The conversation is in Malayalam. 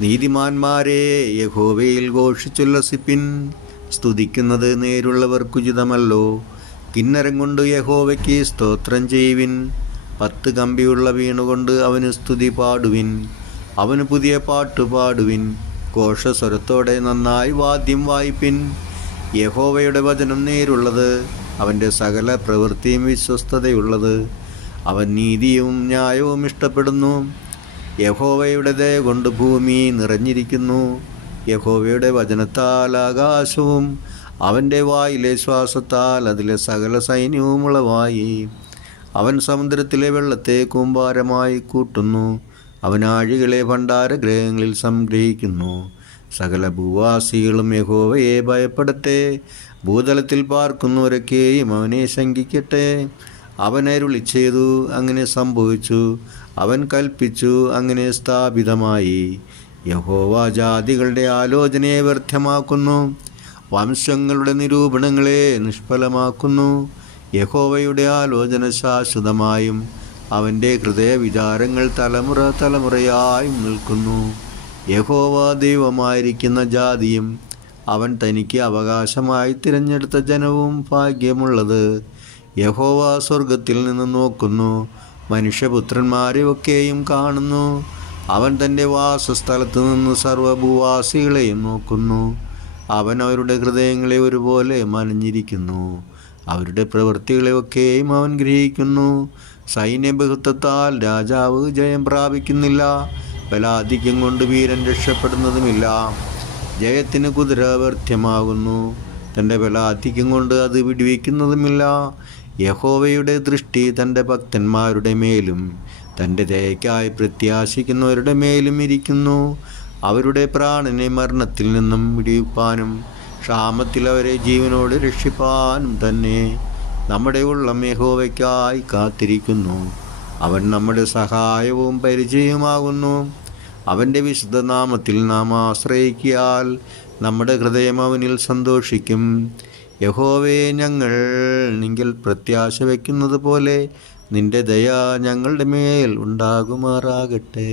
നീതിമാന്മാരെ യഹോവയിൽ ഘോഷിച്ചുല്ലസിപ്പിൻ. സ്തുതിക്കുന്നത് നേരുള്ളവർക്കുചിതമല്ലോ കിന്നരം കൊണ്ട് യഹോവയ്ക്ക് സ്തോത്രം ചെയ്യുവിൻ. പത്ത് കമ്പിയുള്ള വീണുകൊണ്ട് അവന് സ്തുതി പാടുവിൻ. അവന് പുതിയ പാട്ട് പാടുവിൻ. ഘോഷസ്വരത്തോടെ നന്നായി വാദ്യം വായിപ്പിൻ. യഹോവയുടെ വചനം നേരുള്ളത് അവന്റെ സകല പ്രവൃത്തിയും വിശ്വസ്തതയുള്ളത്. അവൻ നീതിയും ന്യായവും ഇഷ്ടപ്പെടുന്നു. യഹോവയുടെ ദയ കൊണ്ട് ഭൂമി നിറഞ്ഞിരിക്കുന്നു. യഹോവയുടെ വചനത്താൽ ആകാശവും അവന്റെ വായിലെ ശ്വാസത്താൽ അതിലെ സകല സൈന്യവും ഉളവായി. അവൻ സമുദ്രത്തിലെ വെള്ളത്തെ കൂമ്പാരമായി കൂട്ടുന്നു. അവൻ ആഴികളെ ഭണ്ഡാരഗ്രഹങ്ങളിൽ സംഗ്രഹിക്കുന്നു. സകല ഭൂവാസികളും യഹോവയെ ഭയപ്പെടട്ടെ. ഭൂതലത്തിൽ പാർക്കുന്നവരൊക്കെയും അവനെ ശങ്കിക്കട്ടെ. അവൻ അരുളി ചെയ്തു അങ്ങനെ സംഭവിച്ചു. അവൻ കൽപ്പിച്ചു അങ്ങനെ സ്ഥാപിതമായി. യഹോവ ജാതികളുടെ ആലോചനയെ വ്യർത്ഥമാക്കുന്നു. വംശങ്ങളുടെ നിരൂപണങ്ങളെ നിഷ്ഫലമാക്കുന്നു. യഹോവയുടെ ആലോചന ശാശ്വതമായും അവന്റെ ഹൃദയവിചാരങ്ങൾ തലമുറ തലമുറയായും നിൽക്കുന്നു. യഹോവ ദൈവമായിരിക്കുന്ന ജാതിയും അവൻ തനിക്ക് അവകാശമായി തിരഞ്ഞെടുത്ത ജനവും ഭാഗ്യമുള്ളത് യഹോവ സ്വർഗത്തിൽ നിന്ന് നോക്കുന്നു. മനുഷ്യപുത്രന്മാരെ ഒക്കെയും കാണുന്നു. അവൻ തന്റെ വാസസ്ഥലത്ത് നിന്ന് സർവഭൂവാസികളെയും നോക്കുന്നു. അവൻ അവരുടെ ഹൃദയങ്ങളെ ഒരുപോലെ മനഞ്ഞിരിക്കുന്നു. അവരുടെ പ്രവൃത്തികളെ ഒക്കെയും അവൻ ഗ്രഹിക്കുന്നു. സൈന്യബഹുത്വത്താൽ രാജാവ് ജയം പ്രാപിക്കുന്നില്ല. ബലാധിക്യം കൊണ്ട് വീരൻ രക്ഷപ്പെടുന്നതുമില്ല. ജയത്തിന് കുതിര വ്യർത്ഥമാകുന്നു തന്റെ ബലാധിക്യം കൊണ്ട് അത് വിടുവിക്കുന്നതുമില്ല. യഹോവയുടെ ദൃഷ്ടി തന്റെ ഭക്തന്മാരുടെ മേലും തന്റെ ദയക്കായി പ്രത്യാശിക്കുന്നവരുടെ മേലും ഇരിക്കുന്നു. അവരുടെ പ്രാണനെ മരണത്തിൽ നിന്നും വിടിയിപ്പാനും ക്ഷാമത്തിൽ അവരെ ജീവനോട് രക്ഷിപ്പാനും തന്നെ നമ്മുടെ ഉള്ളം യഹോവയ്ക്കായി കാത്തിരിക്കുന്നു. അവൻ നമ്മുടെ സഹായവും പരിചയമാകുന്നു അവന്റെ വിശുദ്ധനാമത്തിൽ നാം ആശ്രയിക്കിയാൽ നമ്മുടെ ഹൃദയം അവനിൽ സന്തോഷിക്കും. യഹോവേ ഞങ്ങൾ നിങ്ങൾ പ്രത്യാശ വയ്ക്കുന്നത് പോലെ നിന്റെ ദയ ഞങ്ങളുടെ മേൽ ഉണ്ടാകുമാറാകട്ടെ.